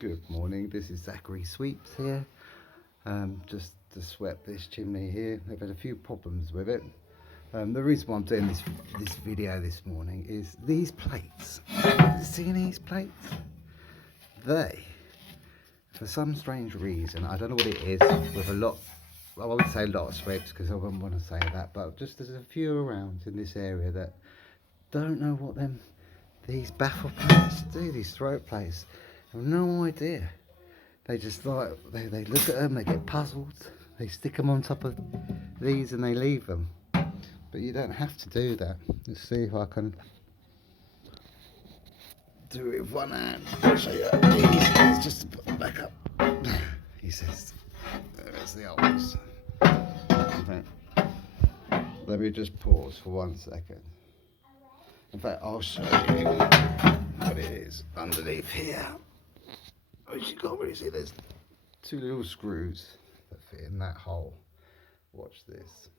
Good morning, this is Zachary Sweeps here. Just to sweep this chimney here. I've had a few problems with it. The reason why I'm doing this video this morning is these plates. See these plates? They, for some strange reason, I don't know what it is, with a lot, well, I wouldn't say a lot of sweeps because I wouldn't want to say that, but just there's a few around in this area that don't know what these baffle plates do, these throat plates. I have no idea. They just like, they look at them, they get puzzled, they stick them on top of these and they leave them. But you don't have to do that. Let's see if I can do it with one hand. I'll show you. Easy, just to put them back up. He says, there's the others. Okay. Let me just pause for 1 second. In fact, I'll show you what it is underneath here. As you can't really see, there's two little screws that fit in that hole. Watch this.